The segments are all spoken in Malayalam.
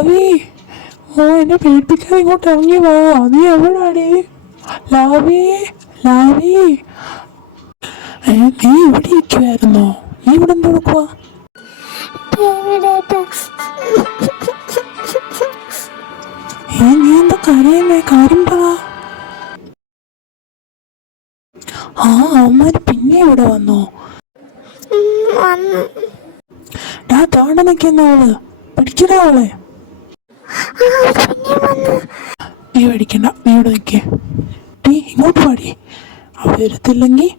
ലാവി, ഓ എന്നെ പേടിപ്പിക്കാതെ ഇങ്ങോട്ട് ഇറങ്ങി വാ. നീ എവിടാടി ലാവി? ലാവി, നീ ഇവിടെ ഇരിക്കുവായിരുന്നോ? നീ ഇവിടെ എന്ത് കൊടുക്കുവാ? നീ എന്താ കരയുന്നേ? കാര്യം പറ. അവന്മാര് പിന്നെ ഇവിടെ വന്നോ? താണ്ട നിൽക്കുന്ന അവള്, പിടിക്കണ അവളെ. നീ പേടിക്കണ്ട, നീ ഇവിടെ നിൽക്കേ. ടീ ഇങ്ങോട്ട് പാടി. വരത്തില്ലെങ്കിൽ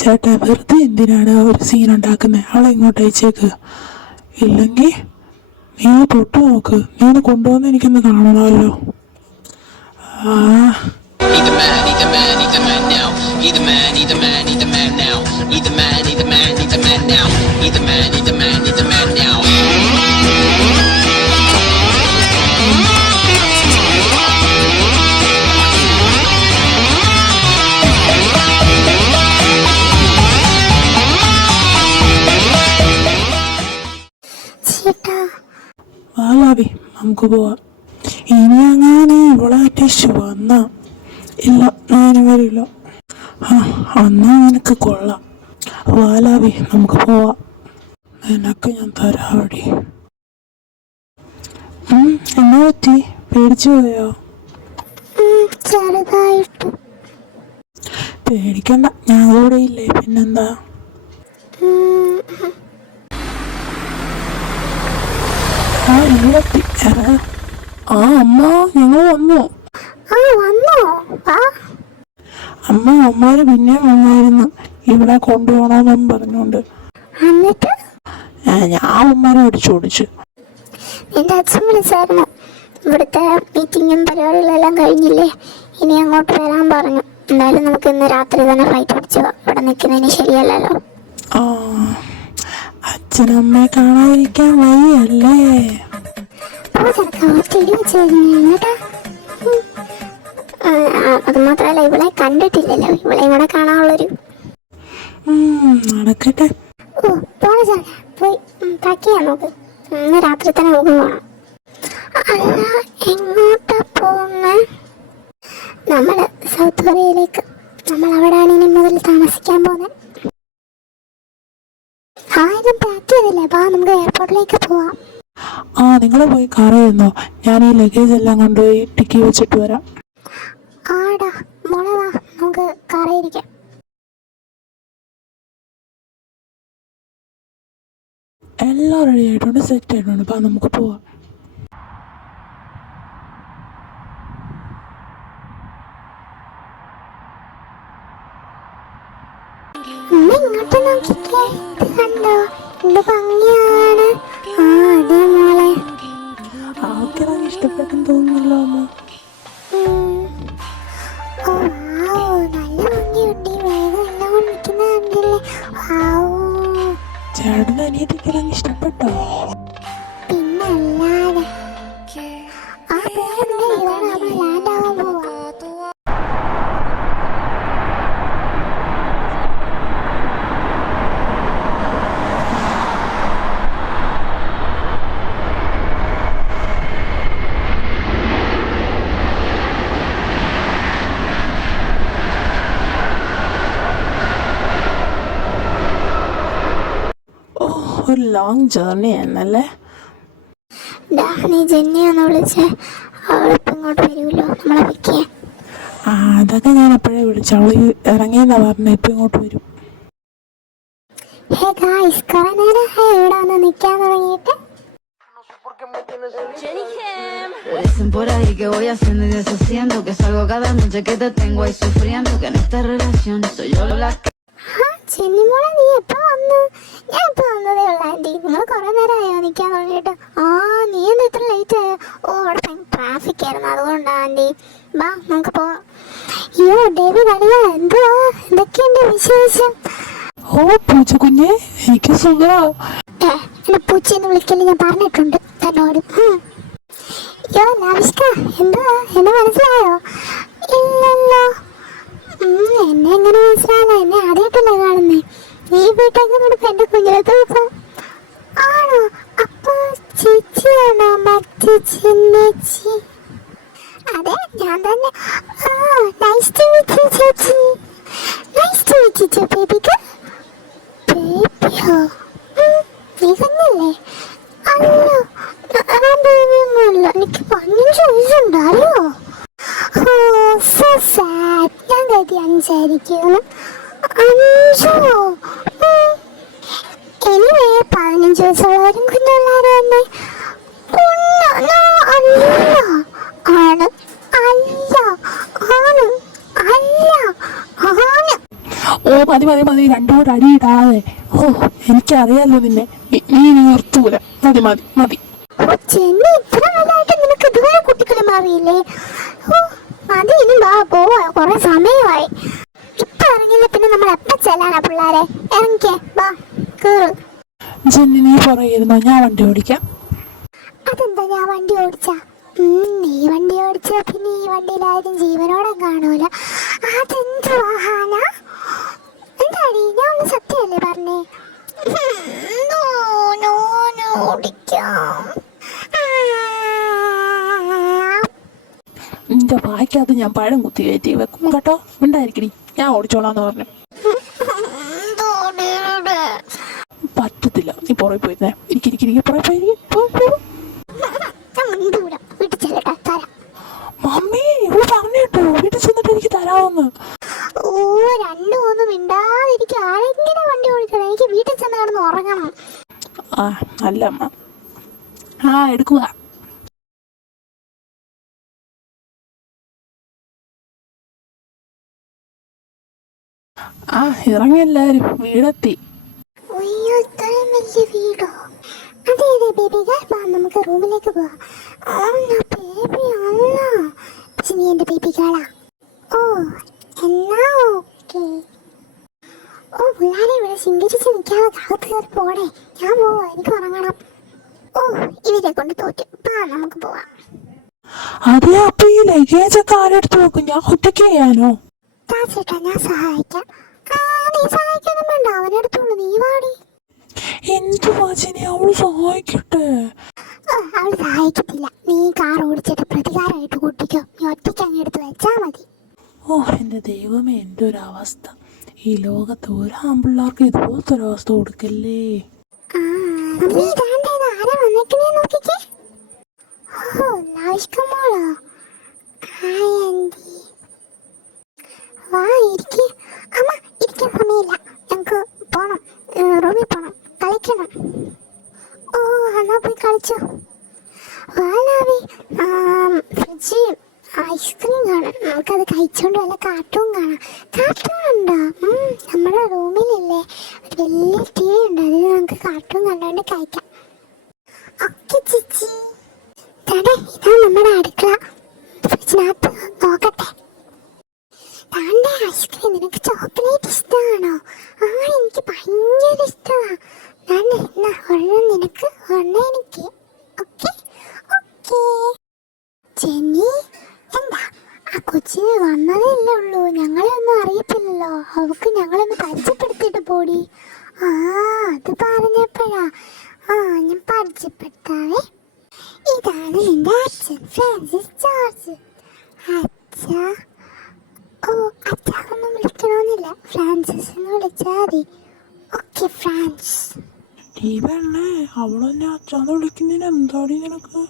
ചേട്ടാ വെറുതെ എന്തിനാണ് ഒരു സീൻ ഉണ്ടാക്കുന്നത്? അവളെ ഇങ്ങോട്ട് അയച്ചേക്ക്. ഇല്ലെങ്കിൽ നീ തൊട്ട് നോക്ക്. നീ ഒന്ന് കൊണ്ടുവന്ന് എനിക്കൊന്ന് കാണണമല്ലോ. വാലാവി, നമുക്ക് പോവാം. ഇനി അങ്ങനെ ഇവളെ അന്വേഷിച്ചു വന്ന ഇല്ല, ഞാൻ വരില്ല. അന്നാ നിനക്ക് കൊള്ളാം. വാലാവി, നമുക്ക് പോവാം. നിനക്ക് ഞാൻ തരാവടി. എന്നാ പറ്റി? പേടിച്ചു പോയോ? പേടിക്കണ്ട, ഞാൻ കൂടെ ഇല്ലേ. പിന്നെന്താ? അമ്മ, ഞങ്ങൾ വന്നു. അമ്മ, അമ്മാര് പിന്നെ വന്നായിരുന്നു ഇവിടെ കൊണ്ടുപോകണമെന്നും പറഞ്ഞോണ്ട്. ഞാൻ അമ്മാരെ അടിച്ചോടിച്ചു. എന്റെ അച്ഛൻ വിളിച്ചായിരുന്നു. ഇവിടുത്തെ മീറ്റിങ്ങും പരിപാടികളെല്ലാം കഴിഞ്ഞില്ലേ, ഇനി അങ്ങോട്ട് വരാൻ പറഞ്ഞു. എന്തായാലും നമുക്ക് ഇന്ന് രാത്രി തന്നെ ഫ്ലൈറ്റ് പിടിച്ചു. ഇവിടെ നിൽക്കുന്നതിന് ശരിയല്ലല്ലോ. അച്ഛനമ്മയെ കാണാതിരിക്കാൻ വയ്യല്ലേ? അത് മാത്രല്ല, ഇവളെ കണ്ടിട്ടില്ലല്ലോ. ഇവളെ കൂടെ കാണാനുള്ളൊരു നടക്കട്ടെ. പോയി പാക്ക് ചെയ്യാൻ നോക്ക്. ഇന്ന് രാത്രി തന്നെ നമുക്ക് പോകണം. അല്ല, എങ്ങോട്ടാ പോകുന്ന? നമ്മള് സൗത്ത് കൊറിയയിലേക്ക്. നമ്മൾ അവിടെയാണ് ഇനി മുതൽ താമസിക്കാൻ പോകുന്നത്. ഞാൻ പാക്ക് ചെയ്തില്ലേ? നമുക്ക് എയർപോർട്ടിലേക്ക് പോവാം. നിങ്ങൾ പോയി കാർ ചെയ്യുന്നോ? ഞാൻ ഈ ലഗേജ് എല്ലാം കൊണ്ടുപോയി ടിക്കി വെച്ചിട്ട് വരാം. ആടാ മോളെ, വാ, നമുക്ക് കാറിയിരിക്കാം. എല്ലാം റെഡി ആയിട്ടുണ്ട്, സെറ്റ് ആയിട്ടുണ്ട്. നമുക്ക് പോവാം. ഇങ്ങോട്ട് നോക്കിക്കേ, കണ്ടോ എന്ത് ഭംഗിയാണ്. അതെ മോളെ, അവർക്ക് നമുക്ക് ഇഷ്ടപ്പെട്ടെന്ന് തോന്നുന്നല്ലോ അമ്മ. നല്ല ഭംഗിയുണ്ട്. ഈ വേഗം എല്ലാം നിൽക്കുന്ന കണ്ടില്ലേ? ചേട്ടന് അനിയത്തിക്കെല്ലാം ഇഷ്ടപ്പെട്ടോ? പിന്നല്ലാതെ. ആ പേരെന്താ? ഇതാണ് ലാൻഡ് ആവാൻ പോവാ. ഒരു ലോങ് ജേർണി ആണല്ലേ? നീ ജെന്നിയാന്ന് വിളിച്ചേ? അവളിപ്പോൾ ഇങ്ങോട്ട് വരുമല്ലോ നമ്മളെ പിക്ക് ചെയ്യാൻ. അതൊക്കെ ഞാൻ എപ്പോഴേ വിളിച്ചു. അവള് ഇറങ്ങിയെന്നാ പറഞ്ഞ, ഇപ്പം ഇങ്ങോട്ട് വരും. ഹേ ഗായ്സ്, കുറെ നേരമായി ഇവിടെ വന്ന് നിൽക്കാൻ തുടങ്ങിയിട്ട്. Dicen por ahí que voy haciendo y deshaciendo, que salgo cada noche que te tengo ahí sufriendo, que en esta relación soy yo la que... ചെന്നിമോളെ, നീ എപ്പോ വന്നു? ഞാൻ ഇപ്പൊ വന്നതേ ഉള്ളൂ ആന്റി. നിങ്ങൾ കുറെ നേരമായോ നിൽക്കാൻ തുടങ്ങിയിട്ട്? നീ എന്താ ഇത്ര ലേറ്റ് ആയോ? അവിടെ ട്രാഫിക് ആയിരുന്നു, അതുകൊണ്ടാ ആന്റി. വാ, നമുക്ക് പോവാം. അയ്യോ ഡേവിഡ് അളിയ, എന്തൊക്കെയുണ്ട് വിശേഷം? പൂച്ചക്കുഞ്ഞെ, എനിക്ക് സുഖം. എന്നെ പൂച്ചയെന്ന് വിളിക്കല് ഞാൻ പറഞ്ഞിട്ടുണ്ട് തന്നോട്. യോ ലാവിഷ്ക, എന്നെ മനസ്സിലായോ? ഇല്ലല്ലോ. എന്നെ എങ്ങനെ മനസ്സിലായല്ലോ? എന്നെ ആദ്യമായിട്ടല്ലേ കാണുന്നേ? ഈ വീട്ടേക്ക് എന്റെ കുഞ്ഞിലത്തെ ആണോ? അപ്പൊ ചേച്ചിയാണോ ചെന്നേച്ചി. അതെ ഞാൻ തന്നെ. നൈസ് ടു മീറ്റ് യു ചേച്ചി. Nice to meet you baby girl. ബേബിയോ? നീ തന്നെയല്ലേ? അല്ല ഞാൻ ബേബിയൊന്നുമല്ല. എനിക്ക് 15 വയസ്സുണ്ടല്ലോ. ഓ സോ സാഡ്. ഞാൻ കരുതി 5 ആയിരിക്കും. 5? എനിവേ 15 വയസ്സുള്ളവരും കുഞ്ഞുള്ളവരും തന്നെ. ആണ് അല്ല ആണ് അല്ല ആണ്. ഓ മതി മതി മതി, രണ്ടോട് അടിയിടാതെ. ഓ എനിക്കറിയാലോ നിന്നെ, നീ നിർത്തൂല. മതി മതി മതി. ചെന്നി ഇത്ര നല്ലതായിട്ട് നിനക്ക് ഇതുവരെ കുട്ടികളെ മാറിയില്ലേ? അത് ഇനി പോവാ, കൊറേ സമയമായി. ഇപ്പൊ ഇറങ്ങില്ല പിന്നെ നമ്മൾ എപ്പ ചെല്ലാനാ പിള്ളേരെ? ഇറങ്ങിക്കേ ബാ കേറ്. ജെന്നി നീ പറയുന്നോ, ഞാൻ വണ്ടി ഓടിക്കാം. അതെന്താ ഞാൻ വണ്ടി ഓടിച്ചാ? നീ വണ്ടി ഓടിച്ചാ പിന്നെ ഈ വണ്ടിയിലാരും ജീവനോടെ കാണൂല. അതെന്ത് വാഹന? എന്താടി ഞാൻ ഒന്ന് സത്യമല്ലേ പറഞ്ഞേ? ഓടിക്കാം. നിന്റെ വായിക്കകത്ത് ഞാൻ പഴം കുത്തി കയറ്റി വെക്കും കേട്ടോ. ഉണ്ടായിരിക്കണി, ഞാൻ ഓടിച്ചോളാന്ന് പറഞ്ഞു. പറ്റത്തില്ല, നീ പുറകെ പോയിരുന്നേ. ഇരിക്കിരിക്കിരിക്കെ പുറകെ പോയിരിക്കും. മമ്മി ഇവിടെ പറഞ്ഞിട്ടോ വീട്ടിൽ ചെന്നിട്ട് എനിക്ക് തരാമെന്ന്. ഓ 2-3 മിണ്ടാതിരിക്കും. ആരെങ്കിലും വണ്ടി ഓടിക്കണം. എനിക്ക് വീട്ടിൽ ചെന്ന് കിടന്ന് ഉറങ്ങണം. ആ അല്ല അമ്മ. എടുക്കുക. ഇറങ്ങി എല്ലാരും, വീടെത്തി. അയ്യോ ഇത്രയും വലിയ വീടോ? അതെ അതെ ബേബി ഗേൾ, നമുക്ക് റൂമിലേക്ക് പോവാം. ബേബി അല്ല, പക്ഷെ നീ എന്റെ ബേബി ഗേളാ. ഓ എന്നാ ഓക്കെ. ഓ പിള്ളേരെ ഇവിടെ ശൃംഗരിച്ച് നിൽക്കാതെ അകത്ത് കയറി പോടെ. ഞാൻ പോവാ, എനിക്ക് ഉറങ്ങണം. ഓ ഇവരെ കൊണ്ട് തോറ്റു. നമുക്ക് പോവാം. അതെ, അപ്പൊ ഈ ലഗേജ് ഒക്കെ ആരെടുത്ത് വെക്കും? ഞാൻ ഒറ്റയ്ക്ക് ചെയ്യാനോ? ചേട്ടാ ഞാൻ സഹായിക്കാം. നീ സഹായിക്കാനും വേണ്ട, അവനെടുത്തോളൂ. നീ വാടി. എന്ത് വാചനെ അവള് സഹായിക്കട്ടെ? അവള് സഹായിക്കത്തില്ല. നീ കാർ ഓടിച്ചിട്ട് പ്രതികാരമായിട്ട് കൂട്ടിക്കോ. നീ ഒറ്റയ്ക്ക് അങ്ങ് എടുത്ത് വെച്ചാ മതി. ഓ എന്റെ ദൈവമേ, എന്റെ ഒരു അവസ്ഥ. ഈ ലോകത്ത് ഒരു ആമ്പിള്ളാർക്ക് ഇതുപോലത്തെ ഒരു അവസ്ഥ കൊടുക്കല്ലേ. ആരാ വന്നേക്കണേ നോക്കിക്കേ. ഓ ലാവിഷ്ക മോളോ? Hi aunty. വാ ഇരിക്ക്. അമ്മ ഇരിക്കാൻ സമയമില്ല, ഞങ്ങക്ക് പോണം, റൂമിൽ പോണം, കളിക്കണം. ഓ എന്നാ പോയി കളിച്ചോ. വാ ലാവി. ഫ്രിഡ്ജ് ഐസ്ക്രീം കാണാം, നമുക്കത് കഴിച്ചോണ്ട് വല്ല കാർട്ടൂൺ കാണാം. കാർട്ടൂൺ ഉണ്ടോ? നമ്മുടെ റൂമിലില്ലേ ഒരു വലിയ TV ഉണ്ട്, അതിൽ നമുക്ക് കാർട്ടൂൺ കണ്ടോണ്ട് കഴിക്കാം. ഓക്കെ ചേച്ചി. തടേ ഇതാ നമ്മുടെ അടുക്കള. ഫ്രിഡ്ജിനകത്ത് നോക്കട്ടെ. താണ്ടെ ഐസ്ക്രീം. നിനക്ക് ചോക്ലേറ്റ് ഇഷ്ടമാണോ? എനിക്ക് ഭയങ്കര ഇഷ്ടമാണ്. എന്നാ ഒരെണ്ണം നിനക്ക്, ഒരെണ്ണം എനിക്ക്. Okay okay. ജെന്നി എന്താ ആ കൊച്ചിന് വന്നതേ അല്ലേ ഉള്ളൂ, ഞങ്ങളെ ഒന്നും അറിയത്തില്ലല്ലോ. അവൾക്ക് ഞങ്ങളൊന്ന് പരിചയപ്പെടുത്തിയിട്ട് പോടി. അത് പറഞ്ഞപ്പോഴാ. ഞാൻ പരിചയപ്പെടുത്താവേ. ഇതാണ് നിന്റെ അച്ഛൻ ഫ്രാൻസിസ് ജോർജ്. അച്ഛാ. ഓ അച്ഛനൊന്നും വിളിക്കണമെന്നില്ല, ഫ്രാൻസിസ് എന്ന് വിളിച്ചാൽ മതി. Okay Frans. അവളെന്നെ അച്ഛാന്ന് വിളിക്കുന്നതിന് എന്താടി നിനക്ക്?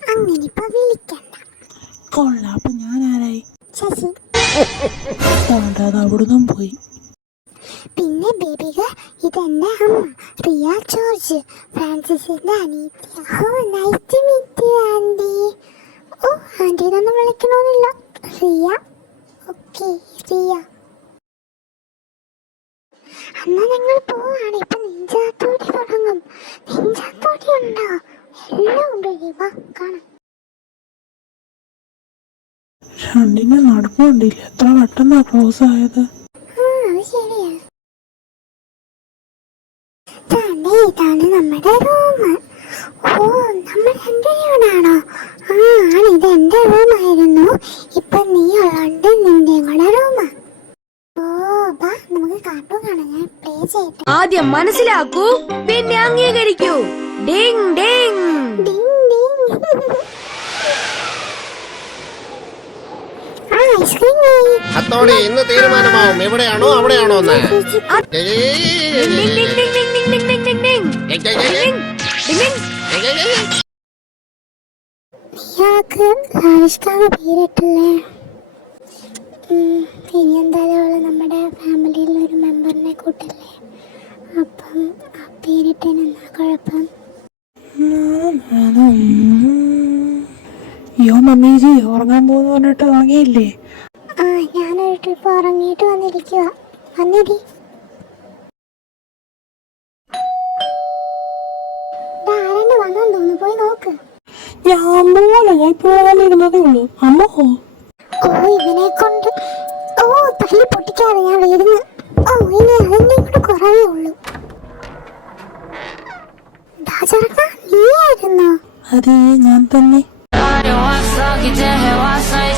അങ്ങനെ ഇപ്പൊ വിളിക്കണ്ട. കൊള്ളാം, അപ്പൊ ഞാൻ ആരായി? ശശി. അത് അവിടുന്നും പോയി. പിന്നെ ബേബികൾ, ഇതെന്റെ അമ്മ റിയ ജോർജ്, ഫ്രാൻസിസിന്റെ അനിയത്തി. Oh nice to meet you aunty. ഓ ആന്റിനൊന്നും വിളിക്കണമെന്നില്ല, റിയ. ഓക്കെ റിയ. എന്നാ ഞങ്ങൾ പോവാണ്. ഇപ്പൊ നെഞ്ചാത്തോടി തുടങ്ങും. നെഞ്ചാത്തോടി ഉണ്ടോ? എല്ലാം ഉണ്ട്. വാ കാണാം. രണ്ടിനെ നടക്കുകൊണ്ടില്ല, എത്ര പെട്ടെന്നാ ക്ലോസ് ആയത്. അത് ശരിയാ. ഇതാണ് നമ്മുടെ റൂം. ഓ നമ്മൾ എന്റെ റൂമാണോ? ആണ്, ഇത് എന്റെ റൂമായിരുന്നു. ഇപ്പൊ നീ ഉള്ളോണ്ട് നിന്റെ കൂടെ റൂമാ. ഓ ബാ നമുക്ക് കാർട്ടൂൺ കാണാം. ഞാൻ പ്ലേ ചെയ്യട്ടെ. ആദ്യം മനസ്സിലാക്കൂ, പിന്നെ അംഗീകരിക്കൂ. Ding ding ding ding. Anthony ഇന്ന് തീരുമാനമാവും എവിടെയാണോ അവിടെയാണോ എന്ന്. ഇയാൾക്ക് റാവിഷ്കാന്ന് പേരിട്ടില്ലേ? ഇനി എന്തായാലും അവള് നമ്മുടെ ഫാമിലിയിലെ ഒരു മെമ്പറിനെ കൂട്ടല്ലേ, അപ്പം ആ പേരിട്ടതിനെന്താ കുഴപ്പം? യോ മമ്മീജി ഉറങ്ങാൻ പോകുന്നു പറഞ്ഞിട്ട് ഉറങ്ങിയില്ലേ? ആ ഞാനൊരു ട്രിപ്പ് ഉറങ്ങിയിട്ട് വന്നിരിക്കുക. വന്നിരി. ആരാണ്ട് വന്നെന്ന് തോന്നുന്നു, പോയി നോക്ക്. ഞാൻ പോലെ ഞാൻ ഇപ്പോൾ വന്നിരുന്നതേ ഉള്ളൂ. അമ്മോ ഓ ഇവനെ കൊണ്ട് ഓ തല്ലി പൊട്ടിക്കാതെ ഞാൻ വരുന്നു. ഓ ഇനി അതിൻ്റെ കൂടെ കുറവേ ഉള്ളൂ. ചെറുക്ക നീയായിരുന്നോ? അതെ ഞാൻ തന്നെ. WhatsApp, que te WhatsApp.